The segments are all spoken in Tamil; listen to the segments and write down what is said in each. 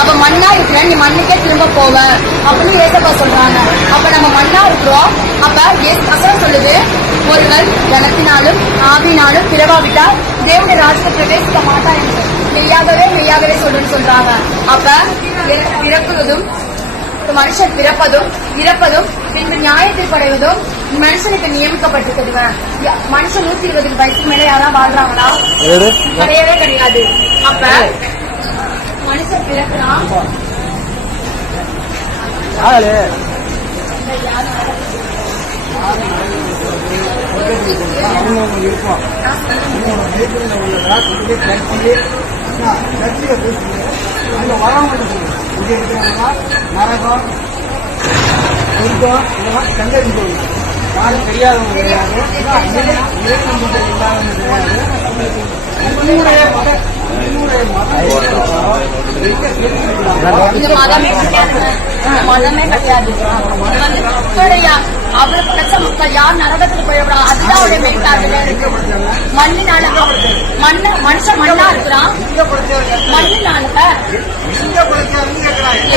அப்ப மண்ணா இருக்கிற நீ மண்ணுக்கே திரும்ப போவ அப்படின்னு ஏசப்பா சொல்றாங்க. அப்ப நம்ம மண்ணா இருக்கிறோம். அப்ப வசனம் சொல்லுது ஒருவர் ஜனத்தினாலும் ஆவினாலும் பிறவாவிட்டால் தேவனுடைய ராஜ்யத்தை பிரவேசிக்க மாட்டார் என்று. மெய்யாகவே மெய்யாகவே சொல்றேன்னு சொல்றாங்க. அப்ப பிறக்குவதும் மனுஷன் பிறப்பதும் இறப்பதும் பின்பு நியாயத்தில் படைவதும் மனுஷனுக்கு நியமிக்கப்பட்டிருக்குதுங்க மனுஷன் நூத்தி இருபது வயசுக்கு மேல யாராவது வாழ்றாங்களா? கிடையவே கிடையாது. அப்ப மனுஷன் பிறக்கிறான். நரகம் சொர்க்கம் இதெல்லாம் கண்டறிந்து யாரும் தெரியாதவங்க கிடையாது இறை நம்பிக்கை கிடையாது உங்களுடைய மத உங்களுடைய மதம் இது மதமே கிடையாது மதமே கிடையாது இது வந்து மக்களுடைய அவரை படைச்ச மக்கள் யார் நரகத்துக்கு போயிடா அதுதான் அவருடைய மெய்தாதுல இருக்கு. மண்ணினால மண்ண மனுஷன் மண்ணா இருக்கிறான் மண்ணினால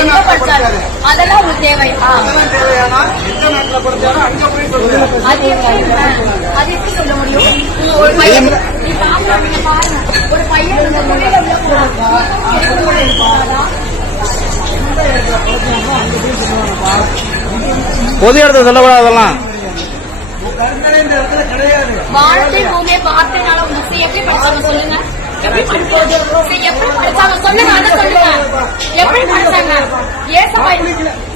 எங்க படிச்சாரு அதெல்லாம் உங்களுக்கு தேவையா? அது அது எப்படி சொல்ல முடியும்? ஒரு பையன் நீ பாருங்க நீங்க பாருங்க. ஒரு பையன் இந்த முறையில உள்ள போறாங்க பொது இடத்துல கிடையாது வானத்தை பூமியை வார்த்தைனால உங்களுக்கு எப்படி படிச்சாங்க சொல்லுங்க. எப்படி படிச்சது எப்படி படிச்சாங்க சொல்லுங்க. அதை சொல்லுங்க எப்படி படிச்சாங்க? ஏசப்பா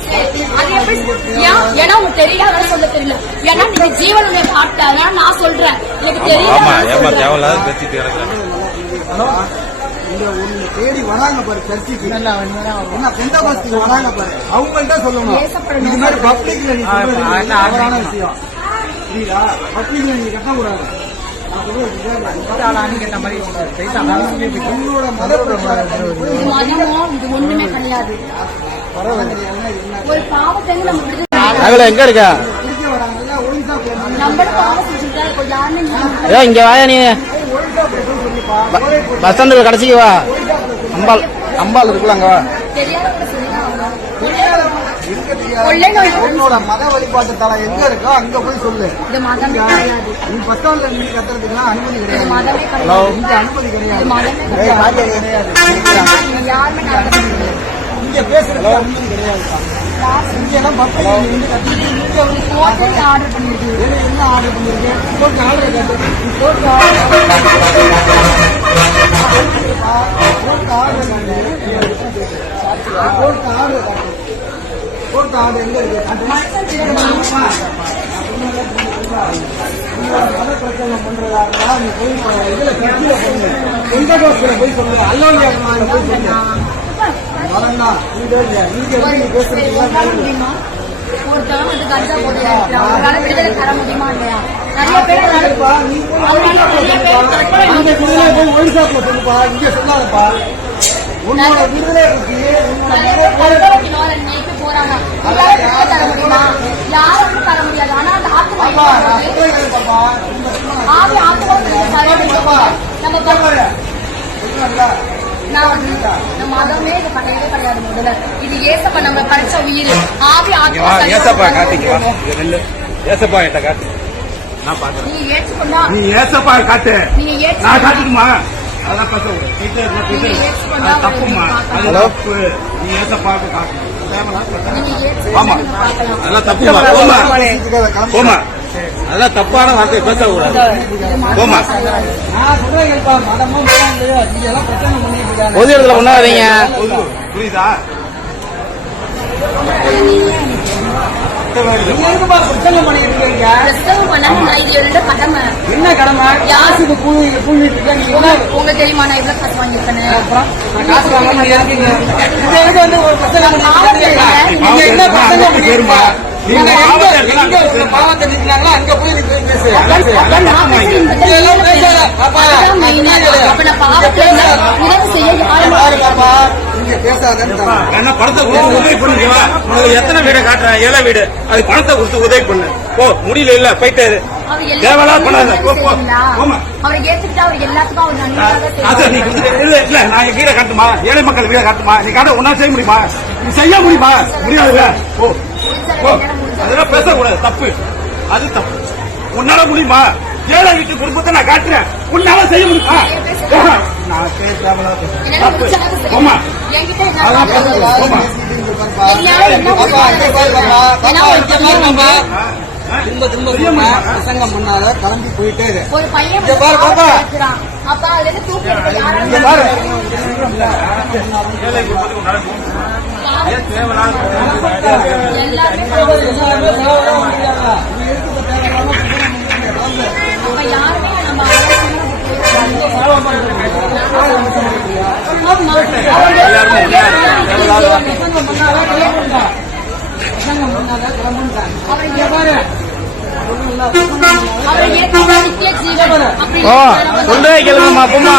சரி, அது எப்படி ஏன் ஏன்னா உங்களுக்கு தெரியல அதனால சொல்ல தெரியல. ஏன்னா நீங்க ஜீவனுடைய அதனால நான் சொல்றேன். எனக்கு இந்த ஒண்ணு தேடி வராங்க பாரு சர்ச்சுக்கு. என்ன பெந்தபாஸ்துக்கு வராங்க பாரு. அவங்கள்ட்ட சொல்லணும் இது மாதிரி பப்ளிக்ல நீ சொல்றது தவறான விஷயம். புரியுதா? பப்ளிக்ல நீ கட்டக்கூடாது. மதமோ இது ஒண்ணுமே கிடையாது. ஒரு பாவத்தை எங்க இருக்க? ஏ இங்க வாயா நீ. பஸ் ஸ்டாண்டுக்கு கடைசிக்கு வா. அம்பாள் அம்பாள் இருக்குல்ல அங்க வா. உன்னோட மத வழிபாட்டு தலம் எங்க இருக்கோ அங்க போய் சொல்லு. நீ பஸ் ஸ்டாண்ட்ல நீ கத்துறதுக்குலாம் அனுமதி கிடையாது. இங்க அனுமதி கிடையாது. இங்க அனுமதி கிடையாது. இங்க எல்லாம் பப்ளிக் நீ வந்து கத்திட்டு இங்க ஹோட்டல் ஆர்டர் பண்ணிருக்கு வேற என்ன ஆர்டர் பண்ணிருக்கேன். Court order court order court order court order court order எங்க இருக்கு பிரச்சனை பண்றதா நீ போய் இதுல கட்சியில போங்க எந்த கோர்ஸ்ல போய் சொல்லுங்க அல்லோலியா போய் சொல்லுங்க கஞ்சா போட்டு அவங்களால விடுதலை தர முடியுமா இல்லையா? நிறைய பேர் இங்க சொல்லாதப்பா. உன்னோட விடுதலை போறாங்க. தர முடியுமா? யாரும் தர முடியாது. ஆனா அந்த நம்ம நான் வந்து இந்த மதமே இது கிடையவே கிடையாது முதல்ல. இது ஏசப்ப நம்ம படிச்ச உயிர். ஆவி ஆத்மா ஏசப்பா நில்லு. ஏசப்பா காட்டு. நான் பாக்குறேன் நீங்க ஏற்றுக்கொண்டா நீ ஏசப்பா காட்டு. நீங்க நான் ஏற்றுக்கொண்டா காட்டுக்குமா? அதெல்லாம் பேச விடு. போயிட்டே இருந்தா போயிட்டே இரு. அது தப்புமா? அது தப்பு. நீ ஏசப்பாக்கு காட்டு. ஆமா. அதெல்லாம் தப்புமா? போமா. போமா. அதெல்லாம் தப்பான வார்த்தை பேசக்கூடாது. போமா. பொது இடத்துல ஒண்ணாதீங்க புரியுதா? என்ன கடமை? யாசுக்கு பூ பூவிட்டு இருக்க நீங்க என்ன உங்க தெரியுமா? நான் எவ்வளவு காசு வாங்கியிருக்கேன் காசு எனக்கு வந்து ஒரு. நீங்க என்ன பிரச்சனை உதவி பண்ணுங்களா உனக்கு எத்தனை வீடு காட்டுறேன்? ஏழை வீடு. அது பணத்தை கொடுத்து உதவி பண்ணு. ஓ முடியல போயிட்டாரு தேவலா பண்ணாத இல்ல. நான் வீட காட்டுமா ஏழை மக்கள் வீட காட்டுமா நீ காட்ட செய்ய முடியுமா? நீ செய்ய முடியுமா? முடியாதுல்ல. ஓ அதெல்லாம் பேசக்கூடாது. தப்பு. அது தப்பு. உன்னால முடியுமா? ஏழை வீட்டு குடும்பத்தை நான் காட்டுறேன். உன்னால செய்ய முடியுமா? நான் பேசாமலா தப்பு. ஆமா முன்னால கிளம்பி போயிட்டே இருக்கு ஓ சொல்றே கேளுங்கம்மா அப்பம்மா.